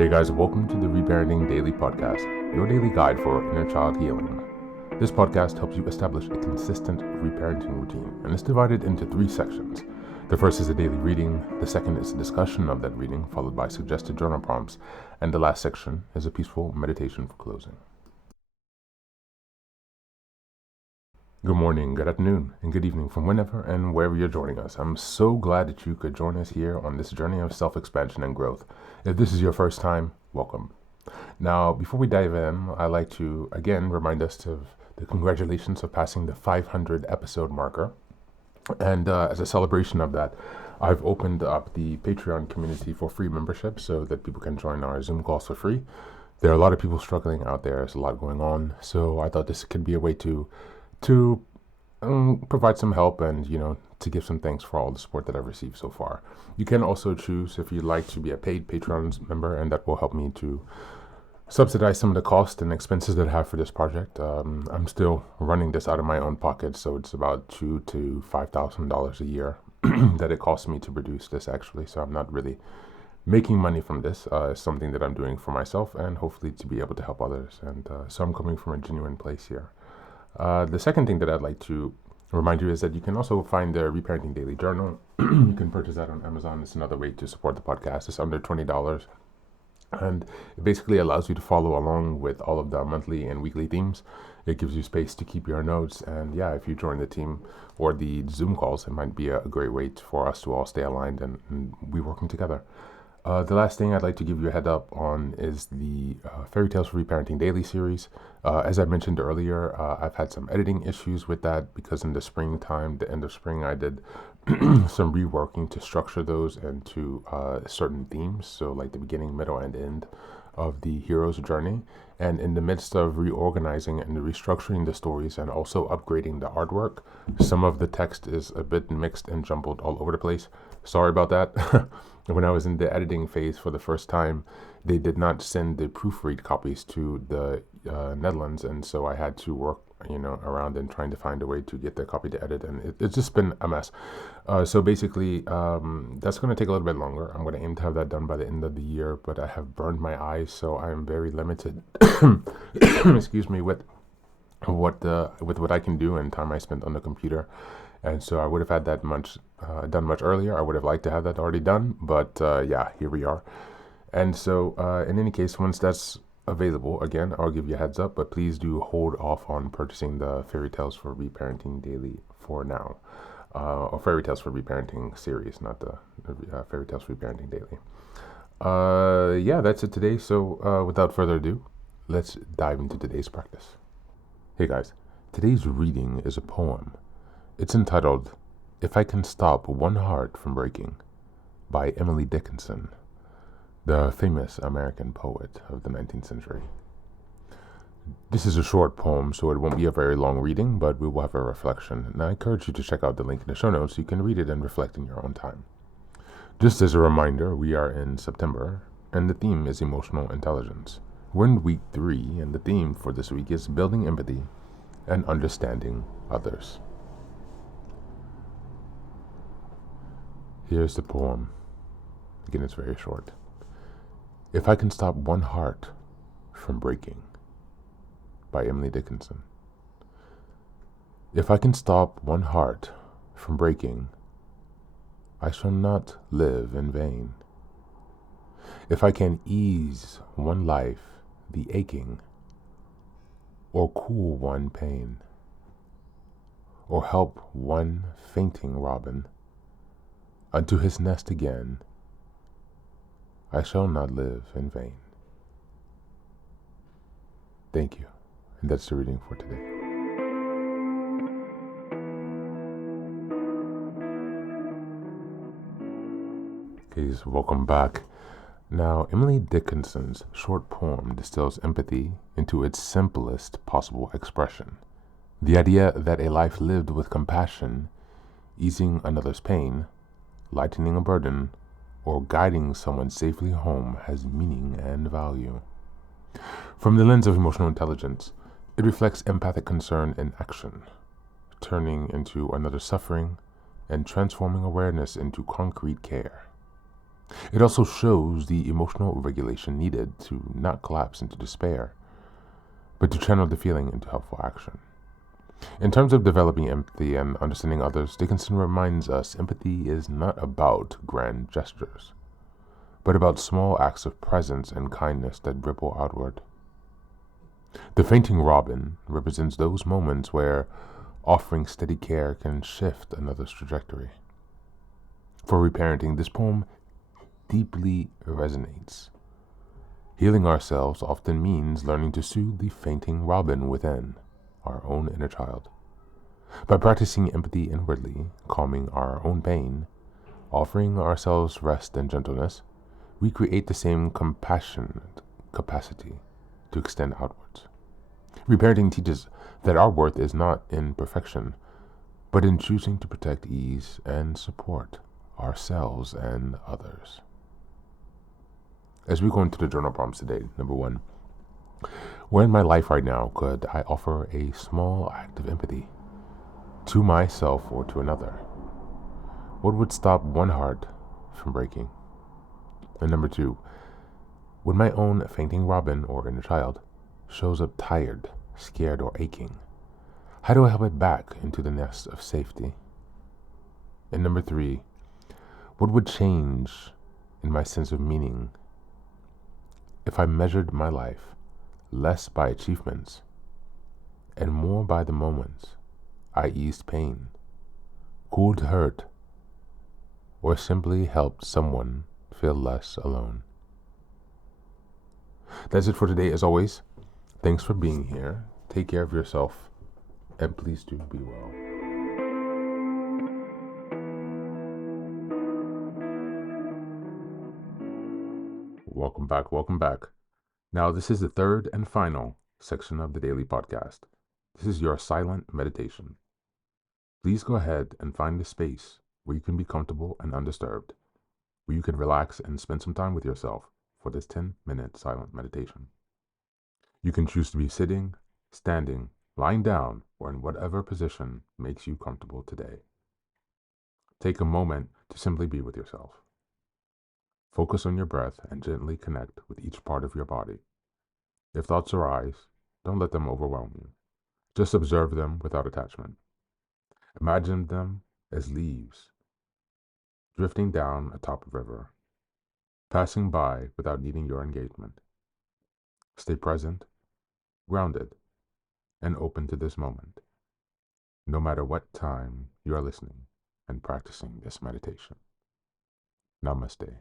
Hey guys, welcome to the Reparenting Daily podcast, your daily guide for inner child healing. This podcast helps you establish a consistent reparenting routine, and it's divided into 3 sections. The first is a daily reading, the second is a discussion of that reading, followed by suggested journal prompts, and the last section is a peaceful meditation for closing. Good morning, good afternoon, and good evening from whenever and wherever you're joining us. I'm so glad that you could join us here on this journey of self-expansion and growth. If this is your first time, welcome. Now, before we dive in, I'd like to again remind us of the congratulations of passing the 500 episode marker. And as a celebration of that, I've opened up the Patreon community for free membership so that people can join our Zoom calls for free. There are a lot of people struggling out there. There's a lot going on. So I thought this could be a way to provide some help and, to give some thanks for all the support that I've received so far. You can also choose if you'd like to be a paid Patreon member, and that will help me to subsidize some of the costs and expenses that I have for this project. I'm still running this out of my own pocket, so it's about $2,000 to $5,000 a year that it costs me to produce this actually. So I'm not really making money from this. It's something that I'm doing for myself and hopefully to be able to help others. And so I'm coming from a genuine place here. The second thing that I'd like to remind you is that you can also find the Reparenting Daily Journal. You can purchase that on Amazon. It's another way to support the podcast. It's under $20. And it basically allows you to follow along with all of the monthly and weekly themes. It gives you space to keep your notes. And yeah, if you join the team or the Zoom calls, it might be a great way for us to all stay aligned and be working together. The last thing I'd like to give you a head up on is the Fairy Tales for Reparenting Daily series. As I mentioned earlier, I've had some editing issues with that because in the springtime, the end of spring, I did some reworking to structure those into certain themes. So like the beginning, middle, and end of the hero's journey. And in the midst of reorganizing and restructuring the stories and also upgrading the artwork, some of the text is a bit mixed and jumbled all over the place. Sorry about that. When I was in the editing phase for the first time, they did not send the proofread copies to the Netherlands, and so I had to work, around and trying to find a way to get the copy to edit, and it's just been a mess. So basically, that's going to take a little bit longer. I'm going to aim to have that done by the end of the year, but I have burned my eyes, so I am very limited. Excuse me, with what I can do and time I spent on the computer. And so I would have had that done much earlier. I would have liked to have that already done, but here we are. And so in any case, once that's available, again, I'll give you a heads up, but please do hold off on purchasing the Fairy Tales for Reparenting Daily for now. Or Fairy Tales for Reparenting series, not the Fairy Tales for Reparenting Daily. That's it today. So without further ado, let's dive into today's practice. Hey guys, today's reading is a poem. It's entitled, If I Can Stop One Heart from Breaking, by Emily Dickinson, the famous American poet of the 19th century. This is a short poem, so it won't be a very long reading, but we will have a reflection, and I encourage you to check out the link in the show notes so you can read it and reflect in your own time. Just as a reminder, we are in September, and the theme is emotional intelligence. We're in week 3, and the theme for this week is building empathy and understanding others. Here's the poem. Again, it's very short. If I Can Stop One Heart from Breaking, by Emily Dickinson. If I can stop one heart from breaking, I shall not live in vain. If I can ease one life the aching, or cool one pain, or help one fainting robin unto his nest again, I shall not live in vain. Thank you, and that's the reading for today. Okay, so welcome back. Now, Emily Dickinson's short poem distills empathy into its simplest possible expression. The idea that a life lived with compassion, easing another's pain, lightening a burden, or guiding someone safely home has meaning and value. From the lens of emotional intelligence, it reflects empathic concern in action, turning into another's suffering and transforming awareness into concrete care. It also shows the emotional regulation needed to not collapse into despair, but to channel the feeling into helpful action. In terms of developing empathy and understanding others, Dickinson reminds us empathy is not about grand gestures, but about small acts of presence and kindness that ripple outward. The fainting robin represents those moments where offering steady care can shift another's trajectory. For reparenting, this poem deeply resonates. Healing ourselves often means learning to soothe the fainting robin within, our own inner child. By practicing empathy inwardly, calming our own pain, offering ourselves rest and gentleness, we create the same compassionate capacity to extend outwards. Reparenting teaches that our worth is not in perfection, but in choosing to protect ease and support ourselves and others. As we go into the journal prompts today, number 1, where in my life right now could I offer a small act of empathy to myself or to another? What would stop one heart from breaking? And number 2, when my own fainting robin or inner child shows up tired, scared, or aching, how do I help it back into the nest of safety? And number 3, what would change in my sense of meaning if I measured my life less by achievements and more by the moments I eased pain, cooled hurt, or simply helped someone feel less alone? That's it for today. As always, thanks for being here. Take care of yourself, and please do be well. Welcome back. Welcome back. Now, this is the third and final section of the daily podcast. This is your silent meditation. Please go ahead and find a space where you can be comfortable and undisturbed, where you can relax and spend some time with yourself for this 10-minute silent meditation. You can choose to be sitting, standing, lying down, or in whatever position makes you comfortable today. Take a moment to simply be with yourself. Focus on your breath and gently connect with each part of your body. If thoughts arise, don't let them overwhelm you. Just observe them without attachment. Imagine them as leaves drifting down atop a river, passing by without needing your engagement. Stay present, grounded, and open to this moment, no matter what time you are listening and practicing this meditation. Namaste.